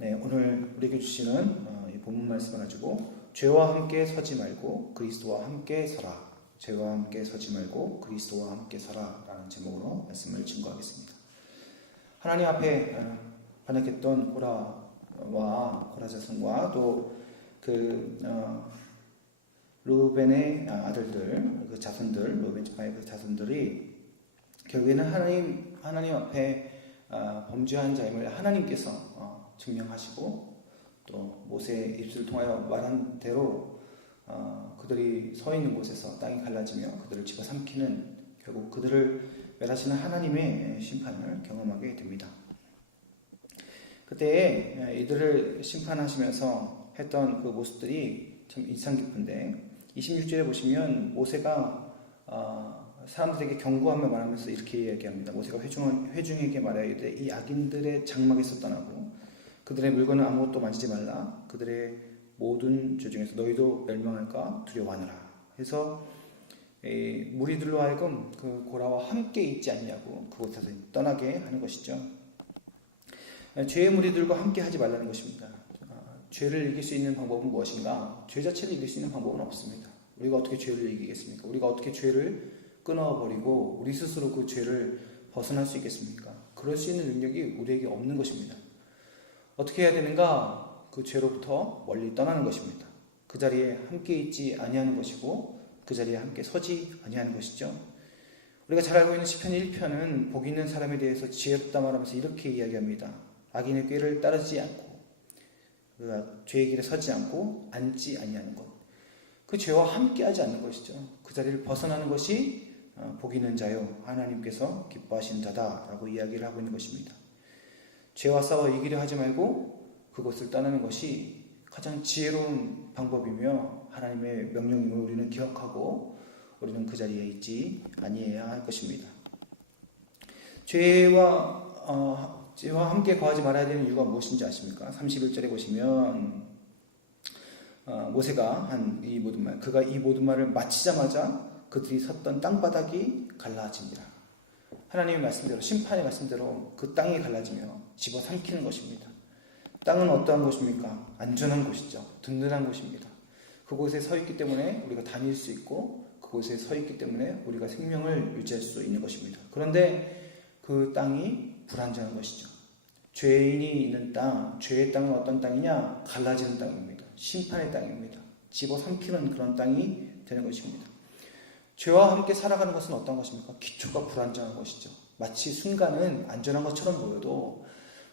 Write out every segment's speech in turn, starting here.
네, 오늘 우리에게 주시는 이 본문 말씀을 가지고 죄와 함께 서지 말고 그리스도와 함께 서라. 죄와 함께 서지 말고 그리스도와 함께 서라 라는 제목으로 말씀을 증거하겠습니다. 하나님 앞에 반역했던 고라와 고라 자손과 또 루벤의 아들들, 그 자손들, 루벤 지파의 그 자손들이 결국에는 하나님 앞에 범죄한 자임을 하나님께서 증명하시고 또 모세의 입술을 통하여 말한 대로 그들이 서 있는 곳에서 땅이 갈라지며 그들을 집어삼키는, 결국 그들을 멸하시는 하나님의 심판을 경험하게 됩니다. 그때 이들을 심판하시면서 했던 그 모습들이 참 인상 깊은데, 26절에 보시면 모세가 사람들에게 경고하며 말하면서 이렇게 이야기합니다. 모세가 회중에게 말하되 이 악인들의 장막에서 떠나고 그들의 물건을 아무것도 만지지 말라. 그들의 모든 죄 중에서 너희도 멸망할까 두려워하느라. 해서 무리들로 하여금 그 고라와 함께 있지 않냐고 그곳에서 떠나게 하는 것이죠. 죄의 무리들과 함께 하지 말라는 것입니다. 죄를 이길 수 있는 방법은 무엇인가? 죄 자체를 이길 수 있는 방법은 없습니다. 우리가 어떻게 죄를 이기겠습니까? 우리가 어떻게 죄를 끊어버리고 우리 스스로 그 죄를 벗어날 수 있겠습니까? 그럴 수 있는 능력이 우리에게 없는 것입니다. 어떻게 해야 되는가? 그 죄로부터 멀리 떠나는 것입니다. 그 자리에 함께 있지 아니하는 것이고 그 자리에 함께 서지 아니하는 것이죠. 우리가 잘 알고 있는 시편 1편은 복 있는 사람에 대해서 지혜롭다 말하면서 이렇게 이야기합니다. 악인의 꾀를 따르지 않고 그 죄의 길에 서지 않고 앉지 아니하는 것, 그 죄와 함께 하지 않는 것이죠. 그 자리를 벗어나는 것이 복 있는 자요 하나님께서 기뻐하시는 자다라고 이야기를 하고 있는 것입니다. 죄와 싸워 이기려 하지 말고 그것을 떠나는 것이 가장 지혜로운 방법이며 하나님의 명령임을 우리는 기억하고 우리는 그 자리에 있지 아니해야 할 것입니다. 죄와 함께 거하지 말아야 되는 이유가 무엇인지 아십니까? 31절에 보시면 모세가 한 이 모든 말, 그가 이 모든 말을 마치자마자 그들이 섰던 땅바닥이 갈라집니다. 하나님의 말씀대로, 심판의 말씀대로 그 땅이 갈라지며 집어삼키는 것입니다. 땅은 어떠한 곳입니까? 안전한 곳이죠. 든든한 곳입니다. 그곳에 서 있기 때문에 우리가 다닐 수 있고 그곳에 서 있기 때문에 우리가 생명을 유지할 수 있는 것입니다. 그런데 그 땅이 불안정한 것이죠. 죄인이 있는 땅, 죄의 땅은 어떤 땅이냐? 갈라지는 땅입니다. 심판의 땅입니다. 집어삼키는 그런 땅이 되는 것입니다. 죄와 함께 살아가는 것은 어떤 것입니까? 기초가 불안정한 것이죠. 마치 순간은 안전한 것처럼 보여도,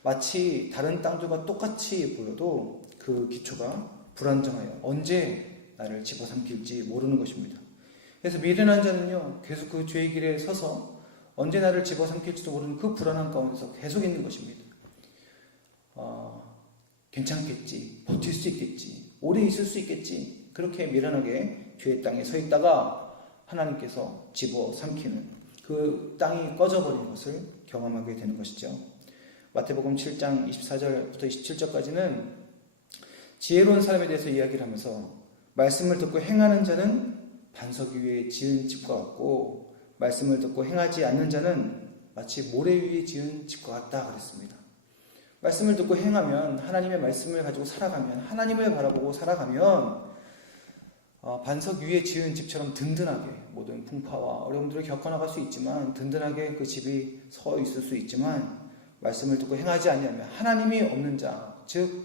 마치 다른 땅들과 똑같이 보여도 그 기초가 불안정해요. 언제 나를 집어삼킬지 모르는 것입니다. 그래서 미련한 자는요, 계속 그 죄의 길에 서서 언제 나를 집어삼킬지도 모르는 그 불안한 가운데서 계속 있는 것입니다. 괜찮겠지, 버틸 수 있겠지, 오래 있을 수 있겠지, 그렇게 미련하게 죄의 땅에 서 있다가 하나님께서 집어삼키는, 그 땅이 꺼져버리는 것을 경험하게 되는 것이죠. 마태복음 7장 24절부터 27절까지는 지혜로운 사람에 대해서 이야기를 하면서 말씀을 듣고 행하는 자는 반석 위에 지은 집과 같고 말씀을 듣고 행하지 않는 자는 마치 모래 위에 지은 집과 같다 그랬습니다. 말씀을 듣고 행하면, 하나님의 말씀을 가지고 살아가면, 하나님을 바라보고 살아가면 반석 위에 지은 집처럼 든든하게 모든 풍파와 어려움들을 겪어나갈 수 있지만, 든든하게 그 집이 서 있을 수 있지만, 말씀을 듣고 행하지 아니하면 하나님이 없는 자, 즉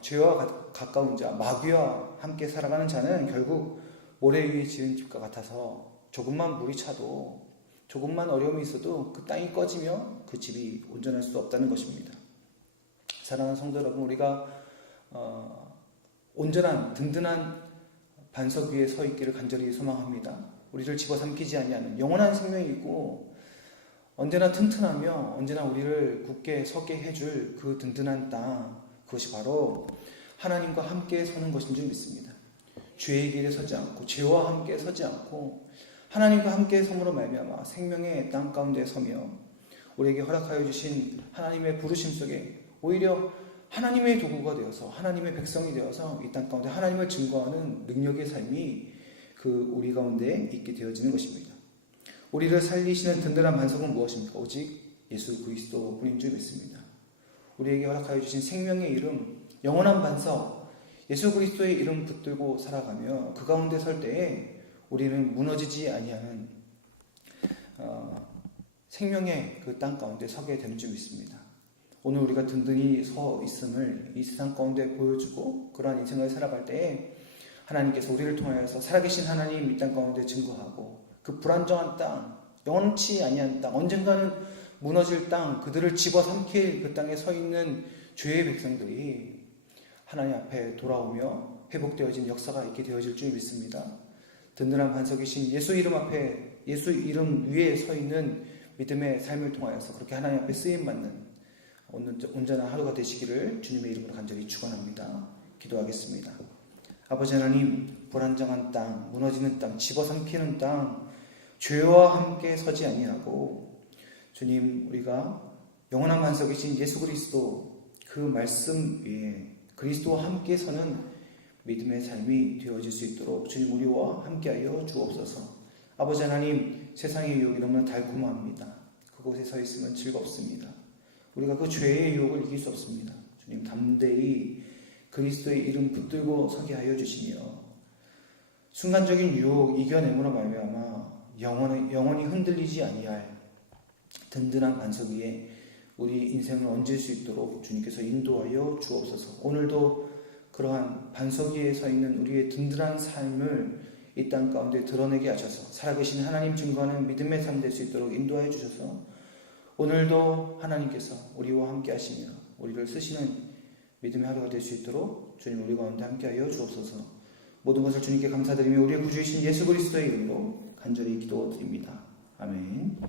죄와 가까운 자, 마귀와 함께 살아가는 자는 결국 모래 위에 지은 집과 같아서 조금만 물이 차도, 조금만 어려움이 있어도 그 땅이 꺼지며 그 집이 온전할 수 없다는 것입니다. 사랑하는 성도 여러분, 우리가 온전한 든든한 반석 위에 서 있기를 간절히 소망합니다. 우리를 집어삼키지 아니하는 영원한 생명이 있고 언제나 튼튼하며 언제나 우리를 굳게 서게 해줄 그 든든한 땅, 그것이 바로 하나님과 함께 서는 것인 줄 믿습니다. 죄의 길에 서지 않고 죄와 함께 서지 않고 하나님과 함께 섬으로 말미암아 생명의 땅 가운데 서며 우리에게 허락하여 주신 하나님의 부르심 속에 오히려 하나님의 도구가 되어서 하나님의 백성이 되어서 이 땅 가운데 하나님을 증거하는 능력의 삶이 그 우리 가운데 있게 되어지는 것입니다. 우리를 살리시는 든든한 반석은 무엇입니까? 오직 예수 그리스도뿐인 줄 믿습니다. 우리에게 허락하여 주신 생명의 이름, 영원한 반석, 예수 그리스도의 이름 붙들고 살아가며 그 가운데 설 때에 우리는 무너지지 아니하는 생명의 그 땅 가운데 서게 되는 줄 믿습니다. 오늘 우리가 든든히 서 있음을 이 세상 가운데 보여주고 그러한 인생을 살아갈 때에 하나님께서 우리를 통하여서 살아계신 하나님 이 땅 가운데 증거하고 그 불안정한 땅, 영원치 아니한 땅, 언젠가는 무너질 땅, 그들을 집어삼킬 그 땅에 서 있는 죄의 백성들이 하나님 앞에 돌아오며 회복되어진 역사가 있게 되어질 줄 믿습니다. 든든한 반석이신 예수 이름 앞에, 예수 이름 위에 서 있는 믿음의 삶을 통하여서 그렇게 하나님 앞에 쓰임받는 온전한 하루가 되시기를 주님의 이름으로 간절히 축원합니다. 기도하겠습니다. 아버지 하나님, 불안정한 땅, 무너지는 땅, 집어삼키는 땅, 죄와 함께 서지 아니하고 주님, 우리가 영원한 반석이신 예수 그리스도 그 말씀 위에 그리스도와 함께 서는 믿음의 삶이 되어질 수 있도록 주님 우리와 함께하여 주옵소서. 아버지 하나님, 세상의 유혹이 너무나 달콤합니다. 그곳에 서 있으면 즐겁습니다. 우리가 그 죄의 유혹을 이길 수 없습니다. 주님, 담대히 그리스도의 이름 붙들고 서게 하여 주시며 순간적인 유혹 이겨내므로 말미암아 영원히 흔들리지 아니할 든든한 반석 위에 우리 인생을 얹을 수 있도록 주님께서 인도하여 주옵소서. 오늘도 그러한 반석 위에 서 있는 우리의 든든한 삶을 이 땅 가운데 드러내게 하셔서 살아계신 하나님 증거하는 믿음의 삶 될 수 있도록 인도하여 주셔서 오늘도 하나님께서 우리와 함께 하시며 우리를 쓰시는 믿음의 하루가 될 수 있도록 주님 우리 가운데 함께하여 주옵소서. 모든 것을 주님께 감사드리며 우리의 구주이신 예수 그리스도의 이름으로 간절히 기도드립니다. 아멘.